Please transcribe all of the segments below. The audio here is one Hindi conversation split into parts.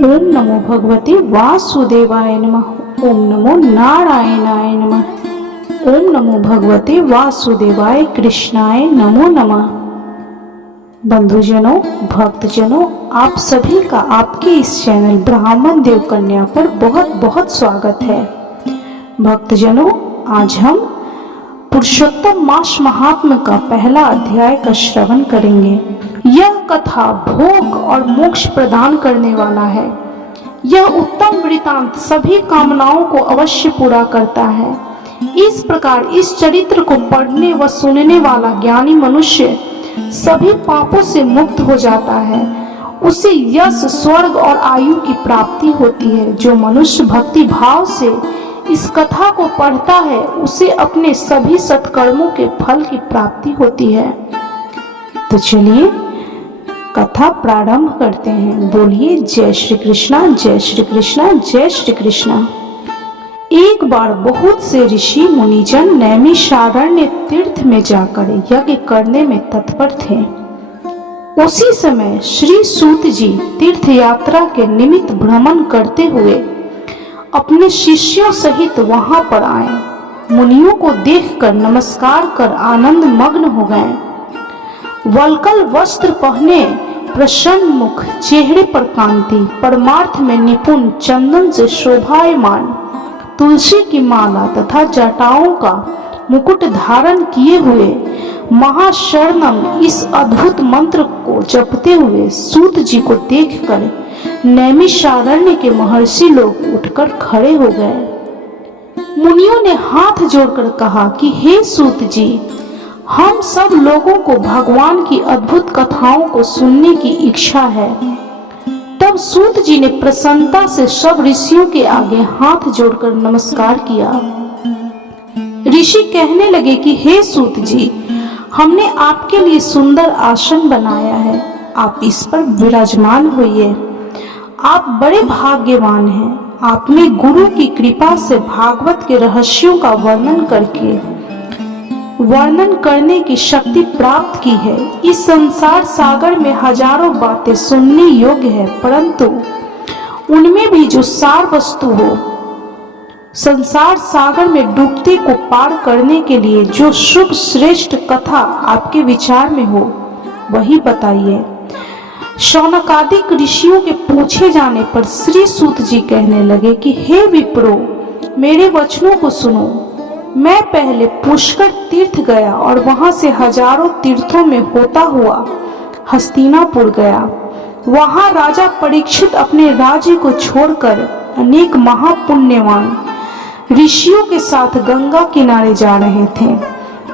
ओम नमो भगवते वासुदेवाय नमः। ओम नमो नारायणाय नमः। ओम नमो भगवते वासुदेवाय कृष्णाय नमो नमः। बंधुजनों, भक्तजनों, आप सभी का आपके इस चैनल ब्राह्मण देव कन्या पर बहुत बहुत स्वागत है। भक्तजनों, आज हम पुरुषोत्तम मास महात्म्य का पहला अध्याय का श्रवण करेंगे। यह कथा भोग और मोक्ष प्रदान करने वाला है। यह उत्तम वृतांत सभी कामनाओं को अवश्य पूरा करता है। इस प्रकार इस चरित्र को पढ़ने व सुनने वाला ज्ञानी मनुष्य सभी पापों से मुक्त हो जाता है। उसे यश, स्वर्ग और आयु की प्राप्ति होती है। जो मनुष्य भक्ति भाव से इस कथा को पढ़ता है उसे अपने सभी सत्कर्मों के फल की प्राप्ति होती है। तो चलिए कथा प्रारंभ करते हैं। बोलिए जय श्री कृष्णा, जय श्री कृष्णा, जय श्री कृष्णा। एक बार बहुत से ऋषि मुनिजन नैमिषारण्य तीर्थ में जाकर यज्ञ करने में तत्पर थे। उसी समय श्री सूत जी तीर्थ यात्रा के निमित्त भ्रमण करते हुए अपने शिष्यों सहित वहां पर आए। मुनियों को देखकर नमस्कार कर आनंद मग्न हो गए। वल्कल वस्त्र पहने, प्रसन्न मुख, चेहरे पर कांति, परमार्थ में निपुण, चंदन से शोभायमान, तुलसी की माला तथा जटाओं का मुकुट धारण किए हुए महाशरणम इस अद्भुत मंत्र को जपते हुए सूत जी को देखकर नैमिषारण्य के महर्षि लोग उठकर खड़े हो गए। मुनियों ने हाथ जोड़कर कहा कि हे सूत जी, हम सब लोगों को भगवान की अद्भुत कथाओं को सुनने की इच्छा है। तब सूत जी ने प्रसन्नता से सब ऋषियों के आगे हाथ जोड़कर नमस्कार किया। ऋषि कहने लगे कि हे सूत जी, हमने आपके लिए सुंदर आसन बनाया है, आप इस पर विराजमान होइए। आप बड़े भाग्यवान हैं। आपने गुरु की कृपा से भागवत के रहस्यों का वर्णन करने की शक्ति प्राप्त की है। इस संसार सागर में हजारों बातें सुनने योग्य है, परंतु उनमें भी जो सार वस्तु हो, संसार सागर में डूबते को पार करने के लिए जो शुभ श्रेष्ठ कथा आपके विचार में हो वही बताइए। शौनकादिक ऋषियों के पूछे जाने पर श्री सूत जी कहने लगे कि हे विप्रो, मेरे वचनों को सुनो। मैं पहले पुष्कर तीर्थ गया और वहां से हजारों तीर्थों में होता हुआ हस्तिनापुर गया। वहां राजा परीक्षित अपने राज्य को छोड़कर अनेक महापुण्यवान ऋषियों के साथ गंगा किनारे जा रहे थे।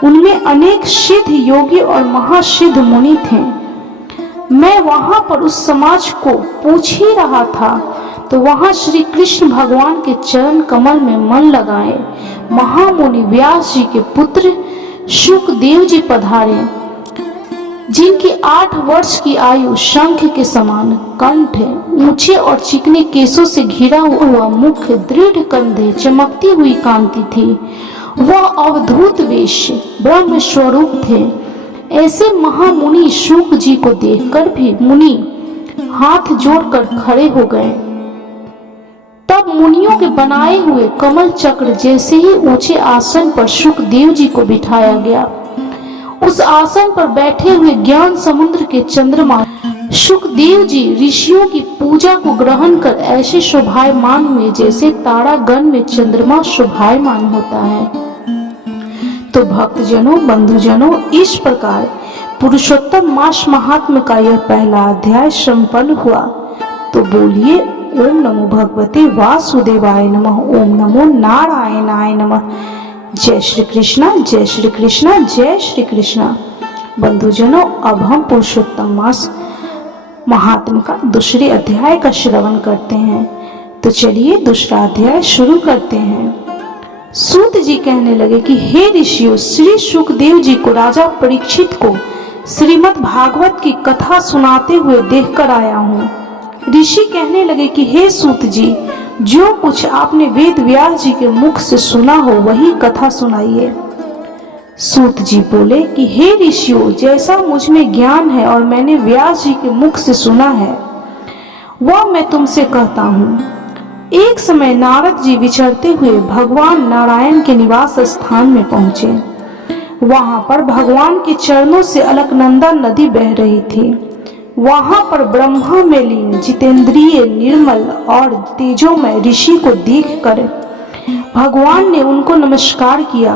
उनमें अनेक सिद्ध योगी और महासिद्ध मुनि थे। मैं वहां पर उस समाज को पूछ ही रहा था तो वहां श्री कृष्ण भगवान के चरण कमल में मन लगाए महामुनि व्यास जी के पुत्र शुकदेव जी पधारे, जिनकी 8 वर्ष की आयु शंख के समान कंठ, ऊंचे और चिकने केसों से घिरा हुआ मुख, दृढ़ कंधे, चमकती हुई कांति थी। वह अवधूत वेश ब्रह्म स्वरूप थे। ऐसे महामुनि शुक जी को देखकर भी मुनि हाथ जोड़कर खड़े हो गए। तब मुनियों के बनाए हुए कमल चक्र जैसे ही ऊंचे आसन पर शुकदेव जी को बिठाया गया। उस आसन पर बैठे हुए ज्ञान समुद्र के चंद्रमा शुकदेव जी ऋषियों की पूजा को ग्रहण कर ऐसे शोभायमान हुए जैसे तारागण में चंद्रमा शोभायमान होता है। तो भक्तजनों, बंधुजनों, इस प्रकार पुरुषोत्तम मास महात्म्य का यह पहला अध्याय संपन्न हुआ। तो बोलिए ओम नमो भगवते वासुदेवाय नमः। ओम नमो नारायणाय नमः। जय श्री कृष्णा, जय श्री कृष्णा, जय श्री कृष्णा। बंधुजनों, अब हम पुरुषोत्तम मास महात्म्य का दूसरे अध्याय का श्रवण करते हैं। तो चलिए दूसरा अध्याय शुरू करते हैं। सूत जी कहने लगे कि हे ऋषियों, श्री शुकदेव जी को राजा परीक्षित को श्रीमद् भागवत की कथा सुनाते हुए देखकर आया हूँ। ऋषि कहने लगे कि हे सूत जी, जो कुछ आपने वेद व्यास जी के मुख से सुना हो वही कथा सुनाइए। सूत जी बोले कि हे ऋषियों, जैसा मुझ में ज्ञान है और मैंने व्यास जी के मुख से सुना है वह मैं तुमसे कहता हूँ। एक समय नारद जी विचरते हुए भगवान नारायण के निवास स्थान में पहुंचे। वहां पर भगवान के चरणों से अलकनंदा नदी बह रही थी। वहां पर ब्रह्मा में लीन जितेंद्रिय निर्मल और तेजोमय ऋषि को देखकर भगवान ने उनको नमस्कार किया।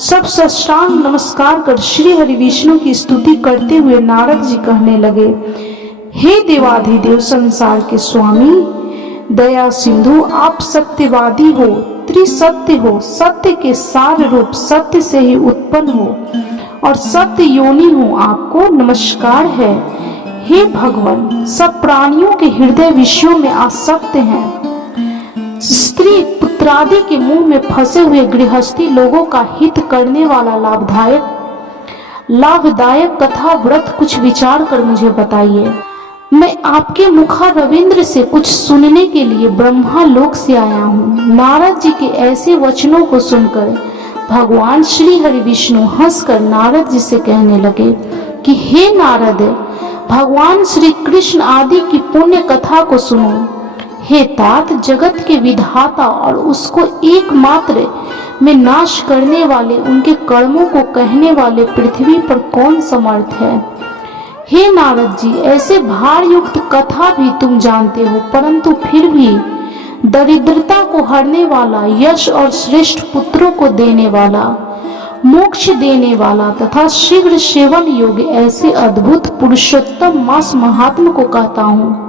सब साष्टांग नमस्कार कर श्री हरि विष्णु की स्तुति करते हुए नारद जी कहने लगे, हे देवाधिदेव संसार के स्वामी, दया सिंधु, आप सत्यवादी हो, त्रिसत्य हो, सत्य के सार रूप, सत्य से ही उत्पन्न हो और सत्य योनि हो, आपको नमस्कार है। हे भगवान, सब प्राणियों के हृदय विषयों में आसक्त हैं। स्त्री पुत्रादि के मुंह में फंसे हुए गृहस्थी लोगों का हित करने वाला लाभदायक कथा व्रत कुछ विचार कर मुझे बताइए। मैं आपके मुखा रविंद्र से कुछ सुनने के लिए ब्रह्मा लोक से आया हूँ। नारद जी के ऐसे वचनों को सुनकर भगवान श्री हरि विष्णु हंसकर नारद जी से कहने लगे कि हे नारद, भगवान श्री कृष्ण आदि की पुण्य कथा को सुनो। हे तात, जगत के विधाता और उसको एकमात्र में नाश करने वाले, उनके कर्मों को कहने वाले पृथ्वी पर कौन समर्थ है। हे नारद जी, ऐसे भार युक्त कथा भी तुम जानते हो, परंतु फिर भी दरिद्रता को हरने वाला, यश और श्रेष्ठ पुत्रों को देने वाला, मोक्ष देने वाला तथा शीघ्र सेवन योग्य ऐसे अद्भुत पुरुषोत्तम मास महात्मा को कहता हूँ।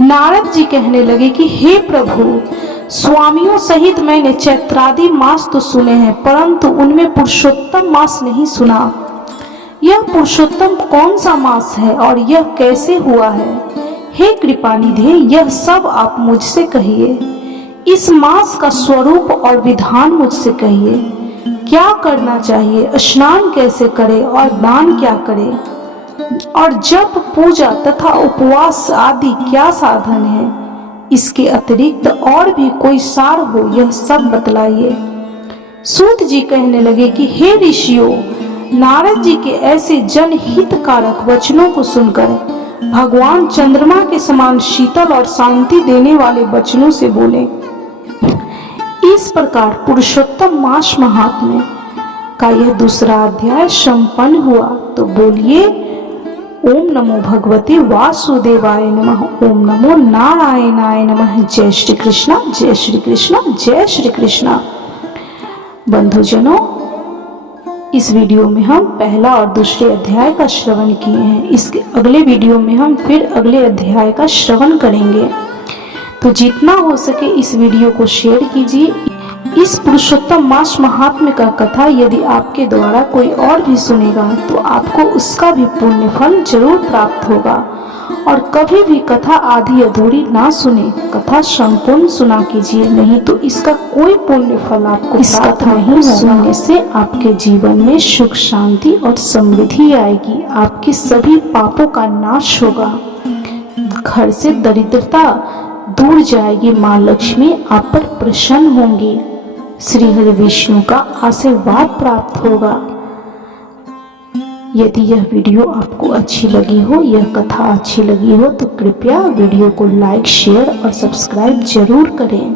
नारद जी कहने लगे कि हे प्रभु, स्वामियों सहित मैंने चैत्रादि मास तो सुने हैं, परंतु उनमें पुरुषोत्तम मास नहीं सुना। यह पुरुषोत्तम कौन सा मास है और यह कैसे हुआ है? हे कृपानिधे, यह सब आप मुझसे कहिए। इस मास का स्वरूप और विधान मुझसे कहिए। क्या करना चाहिए, स्नान कैसे करें और दान क्या करें, और जप, पूजा तथा उपवास आदि क्या साधन है? इसके अतिरिक्त और भी कोई सार हो, यह सब बतलाइए। सूत जी कहने लगे कि हे ऋषियों, नारद जी के ऐसे जनहितकारक वचनों को सुनकर भगवान चंद्रमा के समान शीतल और शांति देने वाले वचनों से बोले। इस प्रकार पुरुषोत्तम मास महात्म्य का यह दूसरा अध्याय संपन्न हुआ। तो बोलिए ओम नमो भगवते वासुदेवाय नमः, ओम नमो नारायणाय नमः। जय श्री कृष्णा, जय श्री कृष्णा, जय श्री कृष्णा। बंधुजनों, इस वीडियो में हम पहला और दूसरे अध्याय का श्रवण किए हैं। इसके अगले वीडियो में हम फिर अगले अध्याय का श्रवण करेंगे। तो जितना हो सके इस वीडियो को शेयर कीजिए। इस पुरुषोत्तम मास महात्म्य का कथा यदि आपके द्वारा कोई और भी सुनेगा तो आपको उसका भी पुण्य फल जरूर प्राप्त होगा। और कभी भी कथा आधी अधूरी ना सुने, कथा संपूर्ण सुना कीजिए, नहीं तो इसका कोई पुण्य फल आपको इस कथा नहीं सुनने से आपके जीवन में सुख, शांति और समृद्धि आएगी। आपके सभी पापों का नाश होगा, घर से दरिद्रता दूर जाएगी, माँ लक्ष्मी आप पर प्रसन्न होंगी, श्री हरि विष्णु का आशीर्वाद प्राप्त होगा। यदि यह वीडियो आपको अच्छी लगी हो, यह कथा अच्छी लगी हो, तो कृपया वीडियो को लाइक, शेयर और सब्सक्राइब जरूर करें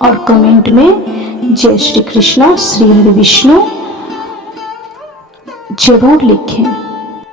और कमेंट में जय श्री कृष्णा, श्री हरि विष्णु जरूर लिखें।